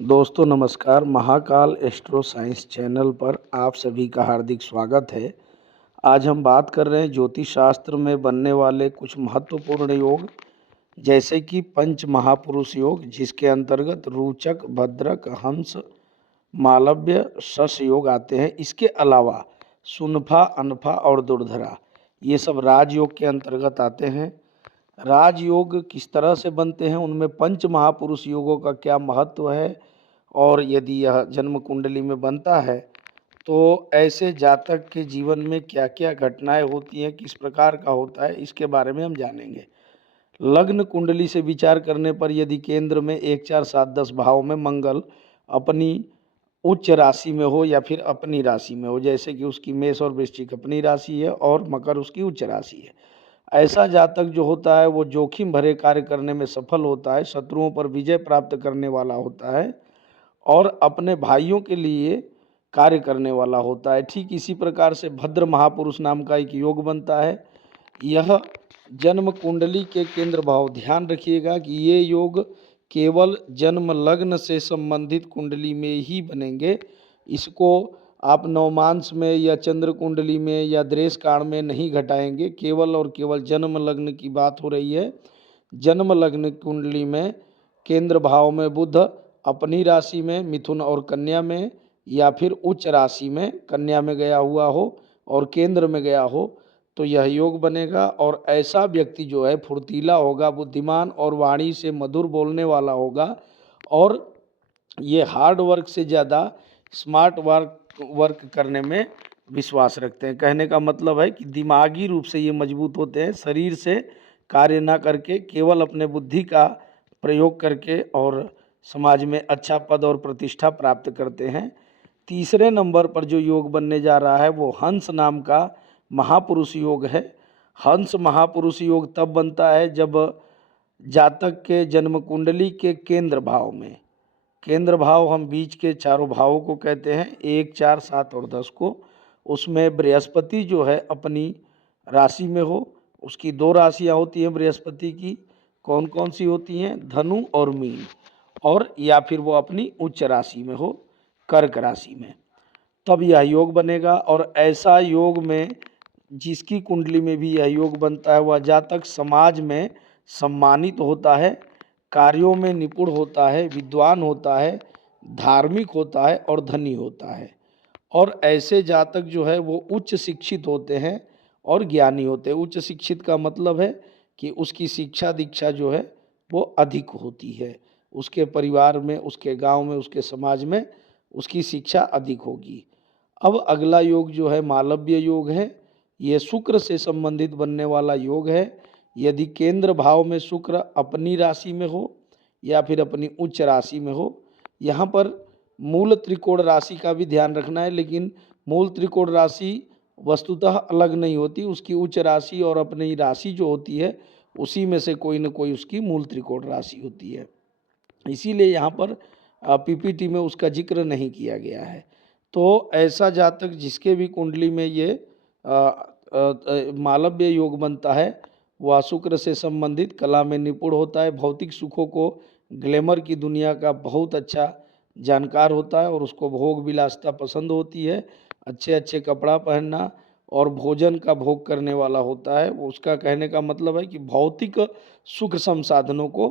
दोस्तों नमस्कार। Mahakal astro science channel पर आप सभी का हार्दिक स्वागत है। आज हम बात कर रहे हैं ज्योतिष शास्त्र में बनने वाले कुछ महत्वपूर्ण योग, जैसे कि पंच महापुरुष योग, जिसके अंतर्गत रोचक, भद्रक, हंस, मालव्य, शश योग आते हैं। इसके अलावा सुनफा, अनफा और दुर्धरा, ये सब राजयोग के अंतर्गत आते हैं। राजयोग किस तरह से बनते हैं, उनमें पंच महापुरुष योगों का क्या महत्व है, और यदि यह जन्म कुंडली में बनता है तो ऐसे जातक के जीवन में क्या क्या घटनाएं होती हैं, किस प्रकार का होता है, इसके बारे में हम जानेंगे। लग्न कुंडली से विचार करने पर यदि केंद्र में 1, 4, 7, 10 भाव में मंगल अपनी उच्च राशि में हो या फिर अपनी राशि में हो, जैसे कि उसकी मेष और वृश्चिक अपनी राशि है और मकर उसकी उच्च राशि है, ऐसा जातक जो होता है वो जोखिम भरे कार्य करने में सफल होता है, शत्रुओं पर विजय प्राप्त करने वाला होता है और अपने भाइयों के लिए कार्य करने वाला होता है। ठीक इसी प्रकार से भद्र महापुरुष नाम का एक योग बनता है। यह जन्म कुंडली के केंद्र भाव, ध्यान रखिएगा कि ये योग केवल जन्म लग्न से संबंधित कुंडली में ही बनेंगे। इसको आप नवमांश में या चंद्र कुंडली में या दृश कांड में नहीं घटाएंगे। केवल और केवल जन्म लग्न की बात हो रही है। जन्म लग्न कुंडली में केंद्र भाव में बुध अपनी राशि में मिथुन और कन्या में, या फिर उच्च राशि में कन्या में गया हुआ हो और केंद्र में गया हो, तो यह योग बनेगा। और ऐसा व्यक्ति जो है फुर्तीला होगा, बुद्धिमान और वाणी से मधुर बोलने वाला होगा, और ये हार्ड वर्क से ज़्यादा स्मार्ट वर्क करने में विश्वास रखते हैं। कहने का मतलब है कि दिमागी रूप से ये मजबूत होते हैं, शरीर से कार्य ना करके केवल अपने बुद्धि का प्रयोग करके और समाज में अच्छा पद और प्रतिष्ठा प्राप्त करते हैं। तीसरे नंबर पर जो योग बनने जा रहा है वो हंस नाम का महापुरुष योग है। हंस महापुरुष योग तब बनता है जब जातक के जन्म कुंडली के केंद्र भाव में, केंद्र भाव हम बीच के चारों भावों को कहते हैं, 1, 4, 7 और 10 को, उसमें बृहस्पति जो है अपनी राशि में हो। उसकी 2 राशियाँ होती हैं बृहस्पति की, कौन कौन सी होती हैं, धनु और मीन, और या फिर वो अपनी उच्च राशि में हो, कर्क राशि में, तब यह योग बनेगा। और ऐसा योग में जिसकी कुंडली में भी यह योग बनता है वह जातक समाज में सम्मानित होता है, कार्यों में निपुण होता है, विद्वान होता है, धार्मिक होता है और धनी होता है। और ऐसे जातक जो है वो उच्च शिक्षित होते हैं और ज्ञानी होते हैं। उच्च शिक्षित का मतलब है कि उसकी शिक्षा दीक्षा जो है वो अधिक होती है, उसके परिवार में, उसके गांव में, उसके समाज में उसकी शिक्षा अधिक होगी। अब अगला योग जो है मालव्य योग है। ये शुक्र से संबंधित बनने वाला योग है। यदि केंद्र भाव में शुक्र अपनी राशि में हो या फिर अपनी उच्च राशि में हो, यहाँ पर मूल त्रिकोण राशि का भी ध्यान रखना है, लेकिन मूल त्रिकोण राशि वस्तुतः अलग नहीं होती, उसकी उच्च राशि और अपनी राशि जो होती है उसी में से कोई न कोई उसकी मूल त्रिकोण राशि होती है। इसीलिए यहाँ पर पीपीटी में उसका जिक्र नहीं किया गया है। तो ऐसा जातक जिसके भी कुंडली में ये मालव्य योग बनता है वह शुक्र से संबंधित कला में निपुण होता है, भौतिक सुखों को, ग्लैमर की दुनिया का बहुत अच्छा जानकार होता है और उसको भोग विलासिता पसंद होती है, अच्छे अच्छे कपड़ा पहनना और भोजन का भोग करने वाला होता है। उसका कहने का मतलब है कि भौतिक सुख संसाधनों को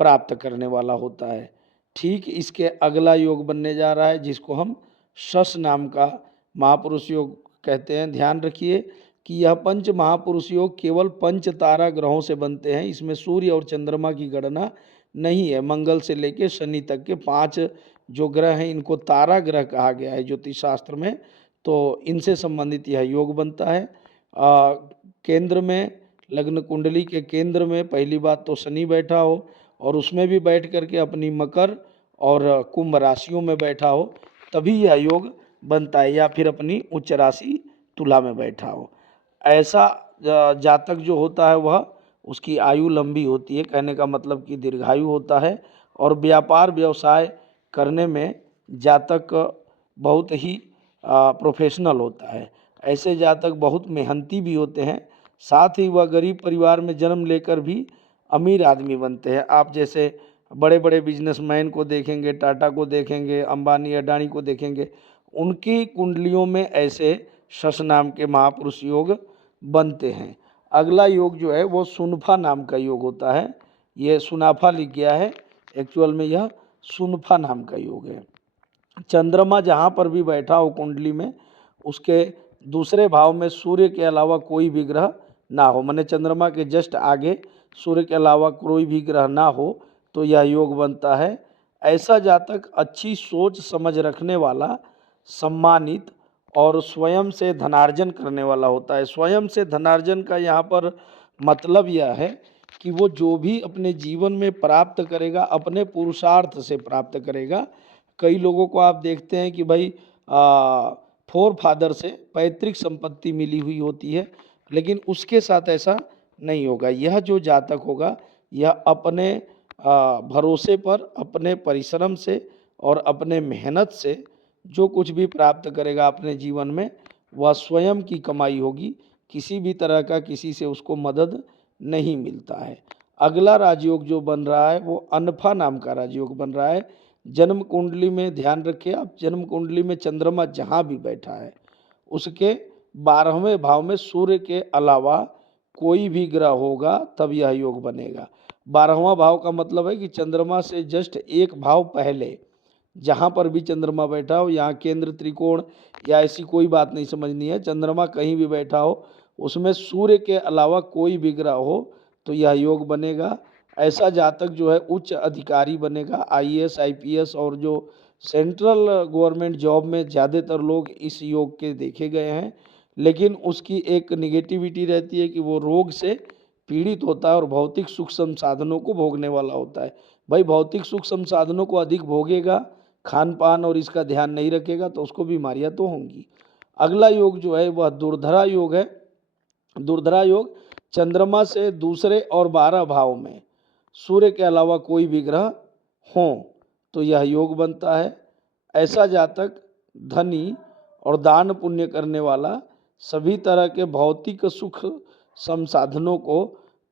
प्राप्त करने वाला होता है। ठीक इसके अगला योग बनने जा रहा है जिसको हम शश नाम का महापुरुष योग कहते हैं। ध्यान रखिए कि यह पंच महापुरुष योग केवल पंच तारा ग्रहों से बनते हैं। इसमें सूर्य और चंद्रमा की गणना नहीं है। मंगल से लेकर शनि तक के 5 जो ग्रह हैं इनको तारा ग्रह कहा गया है ज्योतिष शास्त्र में, तो इनसे संबंधित यह योग बनता है। केंद्र में, लग्न कुंडली के केंद्र में पहली बात तो शनि बैठा हो और उसमें भी बैठ करके अपनी मकर और कुंभ राशियों में बैठा हो, तभी यह योग बनता है, या फिर अपनी उच्च राशि तुला में बैठा हो। ऐसा जातक जो होता है वह, उसकी आयु लंबी होती है, कहने का मतलब कि दीर्घायु होता है, और व्यापार व्यवसाय करने में जातक बहुत ही प्रोफेशनल होता है। ऐसे जातक बहुत मेहनती भी होते हैं, साथ ही वह गरीब परिवार में जन्म लेकर भी अमीर आदमी बनते हैं। आप जैसे बड़े बड़े बिजनेसमैन को देखेंगे, टाटा को देखेंगे, अंबानी अडानी को देखेंगे, उनकी कुंडलियों में ऐसे शश नाम के महापुरुष योग बनते हैं। अगला योग जो है वो सुनफा नाम का योग होता है। ये सुनाफा लिख गया है, एक्चुअल में यह सुनफा नाम का योग है। चंद्रमा जहाँ पर भी बैठा हो कुंडली में, उसके दूसरे भाव में सूर्य के अलावा कोई भी ग्रह ना हो, माने चंद्रमा के जस्ट आगे सूर्य के अलावा कोई भी ग्रह ना हो, तो यह योग बनता है। ऐसा जातक अच्छी सोच समझ रखने वाला, सम्मानित और स्वयं से धनार्जन करने वाला होता है। स्वयं से धनार्जन का यहाँ पर मतलब यह है कि वो जो भी अपने जीवन में प्राप्त करेगा अपने पुरुषार्थ से प्राप्त करेगा। कई लोगों को आप देखते हैं कि भाई फोर फादर से पैतृक संपत्ति मिली हुई होती है, लेकिन उसके साथ ऐसा नहीं होगा। यह जो जातक होगा यह अपने भरोसे पर, अपने परिश्रम से और अपने मेहनत से जो कुछ भी प्राप्त करेगा अपने जीवन में, वह स्वयं की कमाई होगी। किसी भी तरह का किसी से उसको मदद नहीं मिलता है। अगला राजयोग जो बन रहा है वो अनफा नाम का राजयोग बन रहा है। जन्म कुंडली में ध्यान रखिए आप, जन्म कुंडली में चंद्रमा जहाँ भी बैठा है उसके 12वें भाव में सूर्य के अलावा कोई भी ग्रह होगा तब यह योग बनेगा। 12वां भाव का मतलब है कि चंद्रमा से जस्ट एक भाव पहले जहाँ पर भी चंद्रमा बैठा हो, यहाँ केंद्र त्रिकोण या ऐसी कोई बात नहीं समझनी है, चंद्रमा कहीं भी बैठा हो उसमें सूर्य के अलावा कोई भी ग्रह हो तो यह योग बनेगा। ऐसा जातक जो है उच्च अधिकारी बनेगा, आईएएस आईपीएस और जो सेंट्रल गवर्नमेंट जॉब में ज़्यादातर लोग इस योग के देखे गए हैं। लेकिन उसकी एक निगेटिविटी रहती है कि वो रोग से पीड़ित होता है और भौतिक सुख संसाधनों को भोगने वाला होता है। भाई भौतिक सुख संसाधनों को अधिक भोगेगा, खान पान और इसका ध्यान नहीं रखेगा तो उसको बीमारियां तो होंगी। अगला योग जो है वह दुर्धरा योग है। दुर्धरा योग चंद्रमा से दूसरे और 12 भाव में सूर्य के अलावा कोई भी ग्रह हो तो यह योग बनता है। ऐसा जातक धनी और दान पुण्य करने वाला, सभी तरह के भौतिक सुख संसाधनों को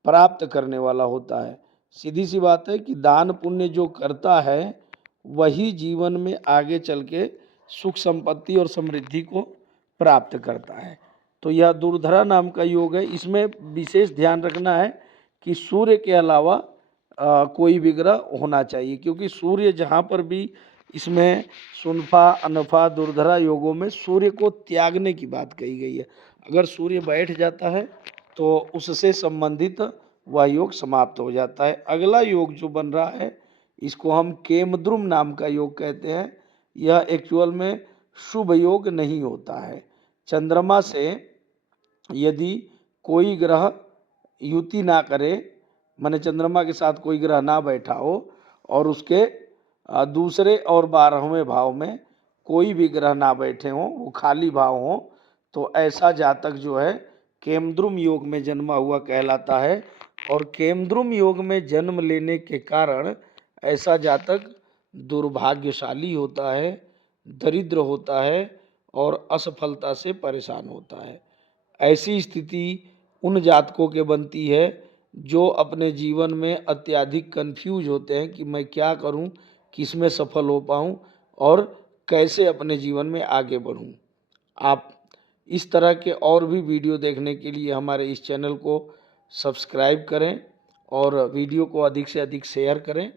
प्राप्त करने वाला होता है। सीधी सी बात है कि दान पुण्य जो करता है वही जीवन में आगे चल के सुख संपत्ति और समृद्धि को प्राप्त करता है। तो यह दुर्धरा नाम का योग है। इसमें विशेष ध्यान रखना है कि सूर्य के अलावा कोई भी ग्रह होना चाहिए, क्योंकि सूर्य जहाँ पर भी इसमें सुनफा अनफा दुर्धरा योगों में सूर्य को त्यागने की बात कही गई है। अगर सूर्य बैठ जाता है तो उससे संबंधित वह योग समाप्त हो जाता है। अगला योग जो बन रहा है इसको हम केमद्रुम नाम का योग कहते हैं। यह एक्चुअल में शुभ योग नहीं होता है। चंद्रमा से यदि कोई ग्रह युति ना करे, माने चंद्रमा के साथ कोई ग्रह ना बैठा हो और उसके दूसरे और 12वें भाव में कोई भी ग्रह ना बैठे हों, वो खाली भाव हों, तो ऐसा जातक जो है केमद्रुम योग में जन्मा हुआ कहलाता है। और केमद्रुम योग में जन्म लेने के कारण ऐसा जातक दुर्भाग्यशाली होता है, दरिद्र होता है और असफलता से परेशान होता है। ऐसी स्थिति उन जातकों के बनती है जो अपने जीवन में अत्यधिक कंफ्यूज होते हैं कि मैं क्या करूं, किस में सफल हो पाऊं और कैसे अपने जीवन में आगे बढ़ूं। आप इस तरह के और भी वीडियो देखने के लिए हमारे इस चैनल को सब्सक्राइब करें और वीडियो को अधिक से अधिक शेयर करें।